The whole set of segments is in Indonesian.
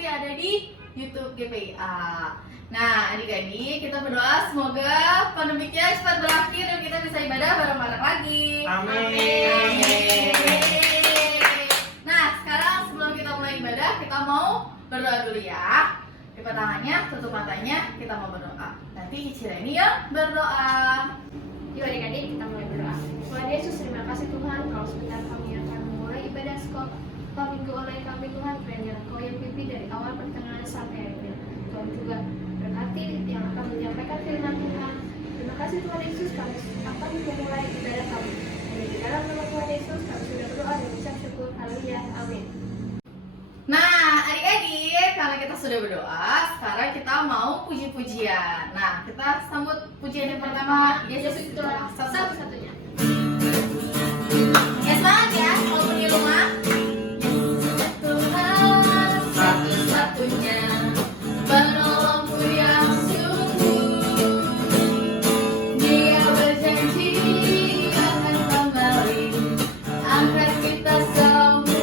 pasti ada di YouTube GPIA. Nah, adik-adik, kita berdoa semoga pandemiknya cepat berakhir dan kita bisa ibadah bareng-bareng lagi. Amin. Nah, sekarang sebelum kita mulai ibadah, kita mau berdoa dulu ya. Lipat tangannya, tutup matanya, kita mau berdoa. Nanti Cici Reni yang berdoa. Yuk adik-adik, kita mulai berdoa. Tuhan Yesus, terima kasih Tuhan, kalau sebentar kami akan memulai ibadah sekolah minggu online kami Tuhan, kiranya Engkau yang pimpin dari awal pertengahan sampai akhir. Tuhan juga berkati yang akan menyampaikan firman Tuhan. Terima kasih Tuhan Yesus, kami akan memulai ibadah kami. Dan di dalam nama Tuhan Yesus, kami sudah berdoa dan ucap syukur. Haleluya, amin. Nah, adik-adik, karena kita sudah berdoa, sekarang kita mau puji-pujian. Nah, kita sambut pujian yang pertama, Yesus itulah satu-satunya. Ya, semangat ya, walaupun di rumah. Yesus Tuhan satu-satunya, penolongku yang sungguh. Dia berjanji akan kembali, angkat kita semua.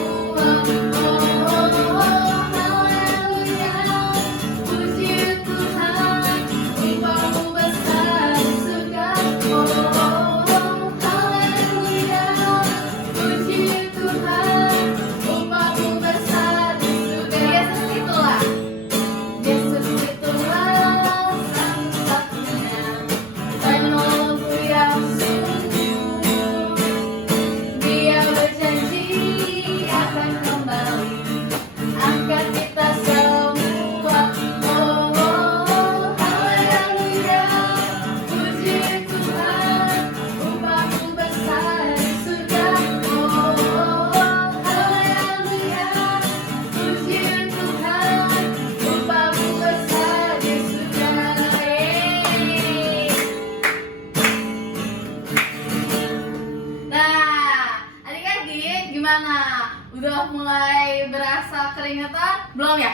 Udah mulai berasa keringetan? Belum ya?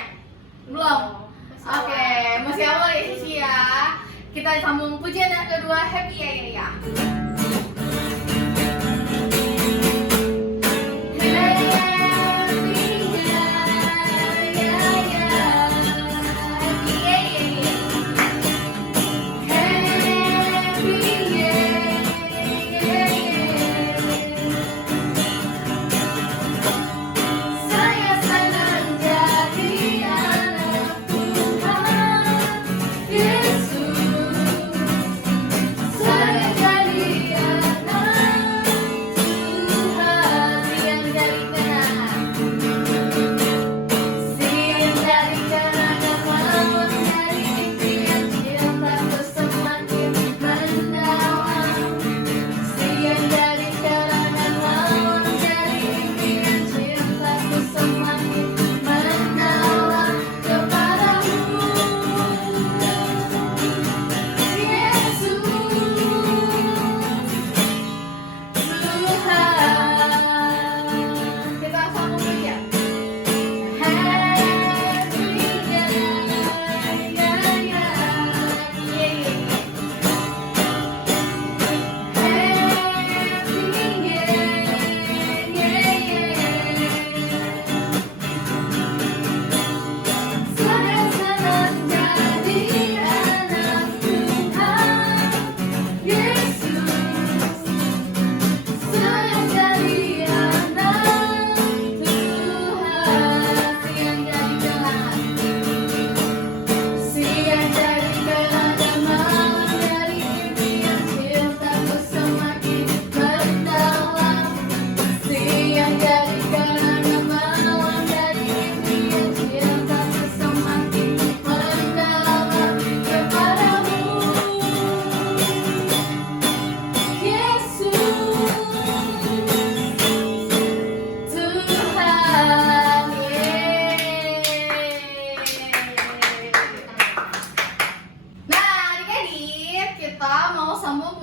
Belum? Oke, masih awal ya Sisi ya. Kita sambung pujian yang kedua, happy ya ya ya.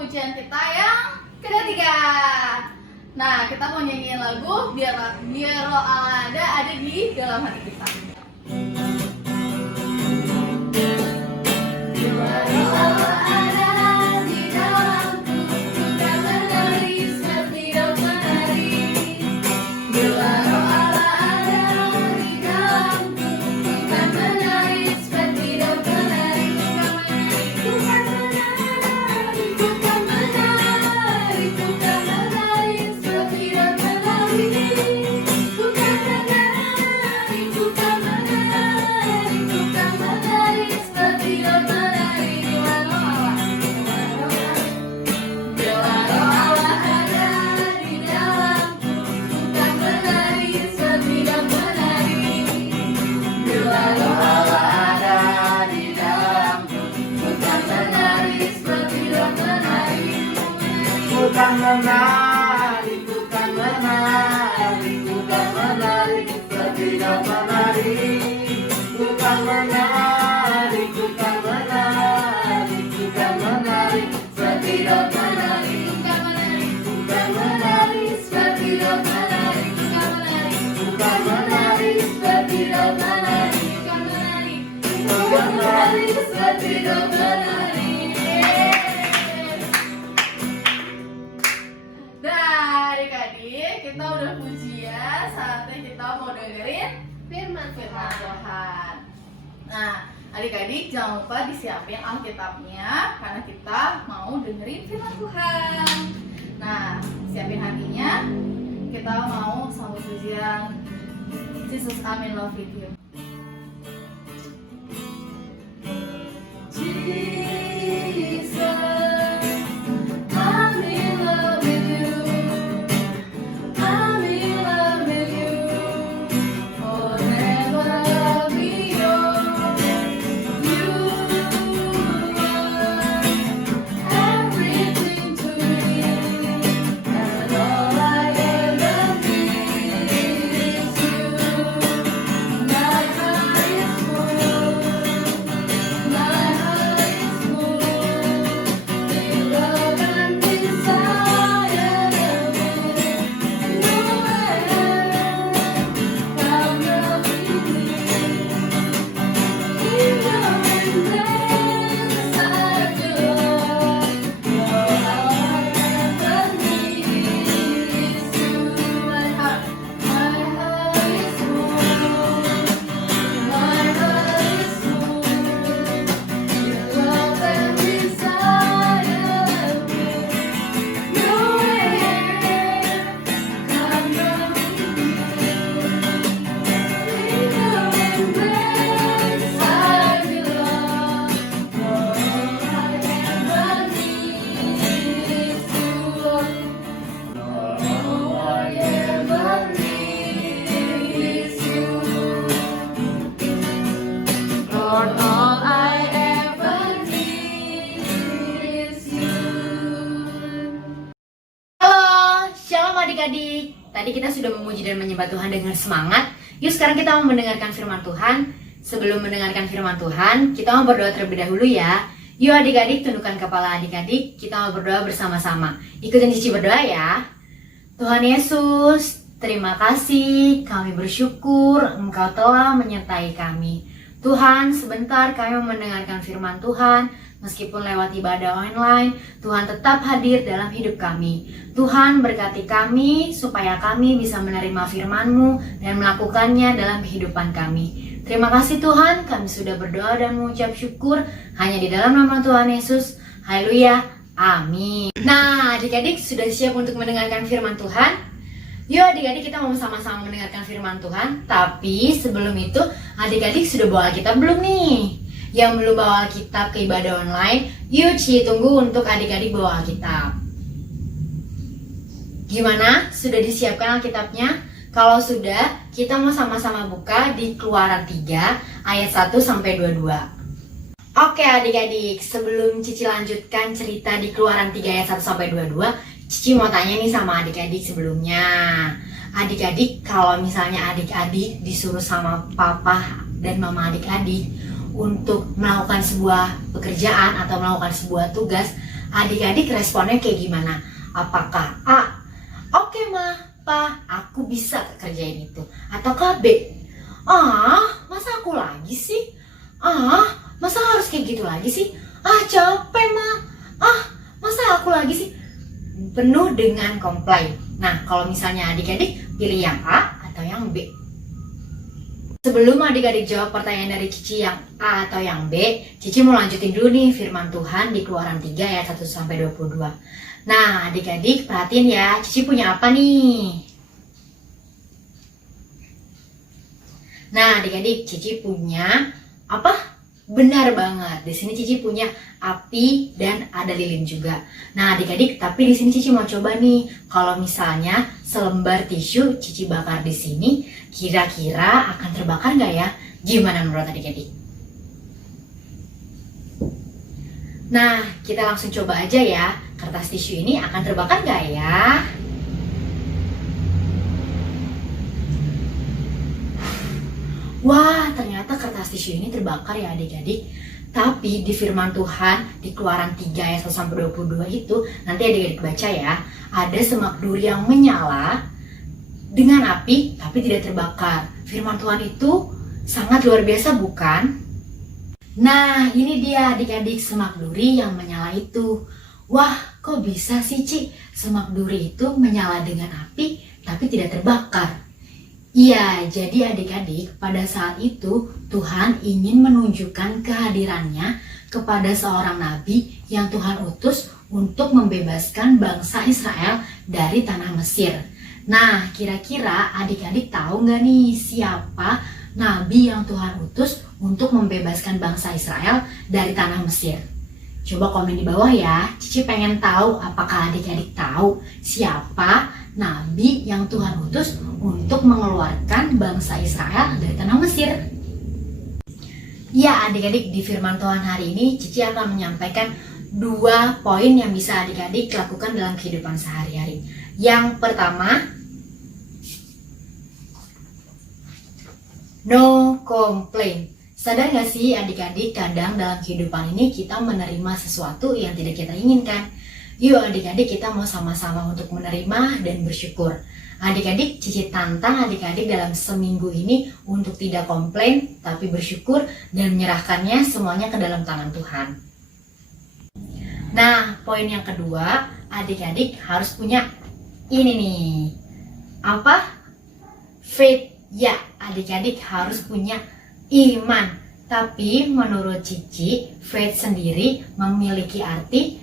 pujian kita yang ketiga. Nah, kita mau nyanyiin lagu biar roh Allah ada di dalam hati kita. Biar roh Allah ada di dalamku, ku kan menari seperti domba nari. Bila roh Allah ada di dalamku, ku kan Adik-adik jangan lupa disiapin Alkitabnya karena kita mau dengerin firman Tuhan. Nah, siapin hatinya. Kita mau sambut pujian Jesus I'm in love with you. Jesus, I'm in love with you. I'm in love with you. Forever I'll be yours. You are everything to me, and all I ever need is you. My heart is full. My heart is full. With love and desire of it. Nowhere I'm loving you. In your embrace I belong. All I ever need is you. My heart is full. My heart is full. Your love and desire of it. Nowhere I'm loving you. In your embrace I belong. All I ever need is you. All I ever need is you. Lord, all I ever need is you. Halo, shalom adik-adik. Tadi kita sudah memuji dan menyembah Tuhan dengan semangat. Yuk sekarang kita mau mendengarkan firman Tuhan. Sebelum mendengarkan firman Tuhan, kita mau berdoa terlebih dahulu ya. Yuk adik-adik, tundukkan kepala adik-adik. Kita mau berdoa bersama-sama. Ikutin Cici berdoa ya. Tuhan Yesus, terima kasih. Kami bersyukur Engkau telah menyertai kami. Tuhan, sebentar kami mau mendengarkan firman Tuhan. Meskipun lewat ibadah online, Tuhan tetap hadir dalam hidup kami. Tuhan berkati kami supaya kami bisa menerima firman-Mu dan melakukannya dalam kehidupan kami. Terima kasih Tuhan, kami sudah berdoa dan mengucap syukur hanya di dalam nama Tuhan Yesus. Haleluya, amin. Nah, adik-adik sudah siap untuk mendengarkan firman Tuhan? Yuk adik-adik kita mau sama-sama mendengarkan firman Tuhan. Tapi sebelum itu, adik-adik sudah bawa Alkitab belum nih? Yang belum bawa Alkitab ke ibadah online, yuk Ci tunggu untuk adik-adik bawa Alkitab. Gimana? Sudah disiapkan Alkitabnya? Kalau sudah, kita mau sama-sama buka di Keluaran 3 ayat 1 sampai 22. Oke adik-adik, sebelum Cici lanjutkan cerita di Keluaran 3 ayat 1 sampai 22, Cici mau tanya nih sama adik-adik sebelumnya. Adik-adik, kalau misalnya adik-adik disuruh sama papa dan mama adik-adik untuk melakukan sebuah pekerjaan atau melakukan sebuah tugas, adik-adik responnya kayak gimana? Apakah A, oke ma, pa, aku bisa kerjain itu, ataukah B, masa aku lagi sih? Masa harus kayak gitu lagi sih? Capek ma, masa aku lagi sih? Penuh dengan komplain. Nah, kalau misalnya adik-adik pilih yang A atau yang B. Sebelum adik-adik jawab pertanyaan dari Cici yang A atau yang B, Cici mau lanjutin dulu nih firman Tuhan di Keluaran 3 ayat 1 sampai 22. Nah, adik-adik perhatiin ya, Cici punya apa nih? Nah, adik-adik Cici punya apa? Benar banget. Di sini Cici punya api dan ada lilin juga. Nah, adik-adik, tapi di sini Cici mau coba nih, kalau misalnya selembar tisu Cici bakar di sini, kira-kira akan terbakar nggak ya? Gimana menurut adik-adik? Nah, kita langsung coba aja ya. Kertas tisu ini akan terbakar nggak ya? Wah, ternyata kertas tisu ini terbakar ya adik-adik. Tapi di firman Tuhan di Keluaran 3 ayat 1 sampai 22 itu, nanti adik-adik baca ya, ada semak duri yang menyala dengan api tapi tidak terbakar. Firman Tuhan itu sangat luar biasa bukan? Nah, ini dia adik-adik semak duri yang menyala itu. Wah, kok bisa sih Ci? Semak duri itu menyala dengan api tapi tidak terbakar. Iya, jadi adik-adik, pada saat itu Tuhan ingin menunjukkan kehadirannya kepada seorang nabi yang Tuhan utus untuk membebaskan bangsa Israel dari tanah Mesir. Nah, kira-kira adik-adik tahu nggak nih siapa nabi yang Tuhan utus untuk membebaskan bangsa Israel dari tanah Mesir? Coba komen di bawah ya, Cici pengen tahu apakah adik-adik tahu siapa nabi yang Tuhan utus untuk mengeluarkan bangsa Israel dari tanah Mesir. Ya adik-adik, di firman Tuhan hari ini Cici akan menyampaikan 2 poin yang bisa adik-adik lakukan dalam kehidupan sehari-hari. Yang pertama, no complain. Sadar gak sih adik-adik, kadang dalam kehidupan ini kita menerima sesuatu yang tidak kita inginkan. Yuk adik-adik, kita mau sama-sama untuk menerima dan bersyukur. Adik-adik, Cici tantang adik-adik dalam seminggu ini untuk tidak komplain, tapi bersyukur dan menyerahkannya semuanya ke dalam tangan Tuhan. Nah, poin yang kedua, adik-adik harus punya ini nih. Apa? Faith. Ya, adik-adik harus punya iman. Tapi menurut Cici, faith sendiri memiliki arti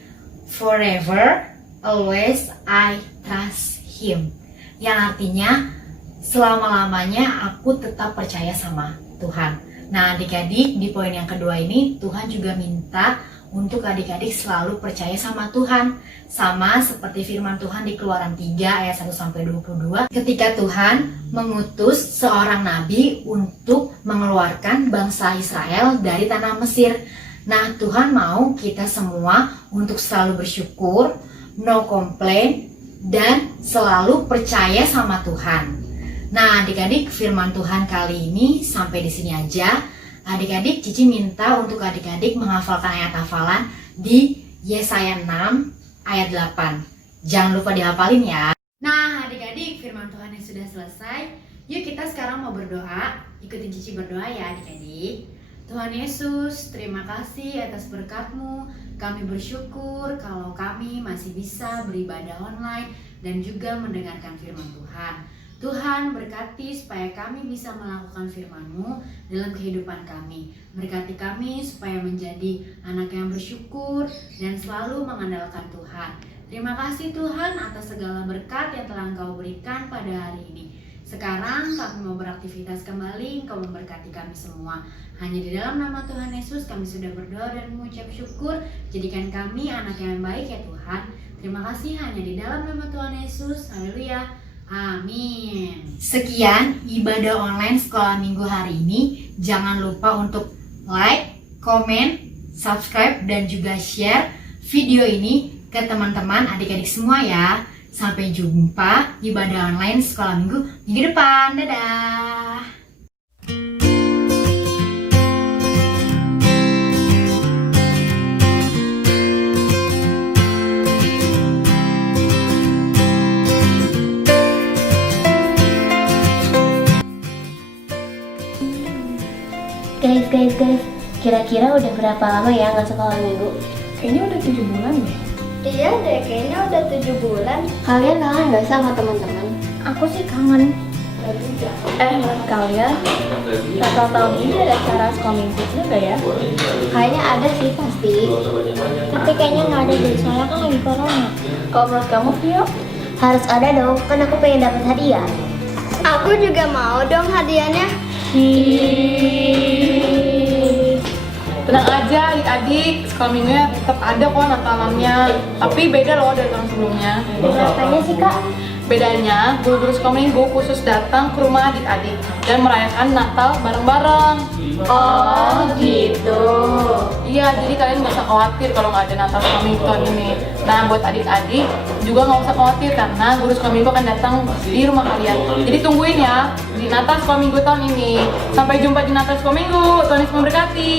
forever, always I trust Him. Yang artinya selama-lamanya aku tetap percaya sama Tuhan. Nah adik-adik, di poin yang kedua ini Tuhan juga minta untuk adik-adik selalu percaya sama Tuhan. Sama seperti firman Tuhan di Keluaran 3 ayat 1-22, ketika Tuhan mengutus seorang nabi untuk mengeluarkan bangsa Israel dari tanah Mesir. Nah Tuhan mau kita semua untuk selalu bersyukur, no complain, dan selalu percaya sama Tuhan. Nah adik-adik, firman Tuhan kali ini sampai di sini aja. Adik-adik, Cici minta untuk adik-adik menghafalkan ayat hafalan di Yesaya 6 ayat 8. Jangan lupa dihafalin ya. Nah adik-adik, firman Tuhan yang sudah selesai. Yuk kita sekarang mau berdoa. Ikutin Cici berdoa ya adik-adik. Tuhan Yesus, terima kasih atas berkat-Mu. Kami bersyukur kalau kami masih bisa beribadah online dan juga mendengarkan firman Tuhan. Tuhan berkati supaya kami bisa melakukan firman-Mu dalam kehidupan kami. Berkati kami supaya menjadi anak yang bersyukur dan selalu mengandalkan Tuhan. Terima kasih Tuhan atas segala berkat yang telah Engkau berikan pada hari ini. Sekarang kami mau beraktivitas kembali, Engkau memberkati kami semua. Hanya di dalam nama Tuhan Yesus kami sudah berdoa dan mengucap syukur. Jadikan kami anak yang baik ya Tuhan. Terima kasih hanya di dalam nama Tuhan Yesus. Haleluya. Amin. Sekian ibadah online sekolah minggu hari ini. Jangan lupa untuk like, komen, subscribe, dan juga share video ini ke teman-teman adik-adik semua ya. Sampai jumpa ibadah online sekolah minggu depan. Dadah. Guys, kira-kira udah berapa lama ya nggak sekolah minggu? Kayaknya udah 7 bulan deh. Iya deh, kayaknya udah 7 bulan. Kalian kangen nggak sama teman-teman? Aku sih kangen. Menurut kalian, Natal tahun ini ada acara sekolah minggu juga ya? Kayaknya ada sih pasti. Tapi kayaknya nggak ada deh, soalnya kan lagi corona. Kalau menurut kamu, Vio? Harus ada dong, kan aku pengen dapat hadiah. Aku juga mau dong hadiahnya. Tenang aja adik-adik, sekolah minggunya tetap ada kok Natalannya. Tapi beda loh dari tahun sebelumnya. Apanya sih kak? Bedanya, guru-guru sekolah minggu khusus datang ke rumah adik-adik dan merayakan Natal bareng-bareng. Oh gitu. Iya, jadi kalian nggak usah khawatir kalau nggak ada Natal sekolah minggu tahun ini. Nah, buat adik-adik juga nggak usah khawatir karena guru sekolah minggu akan datang di rumah kalian. Jadi tungguin ya di Natal sekolah minggu tahun ini. Sampai jumpa di Natal sekolah minggu. Tuhan Yesus memberkati.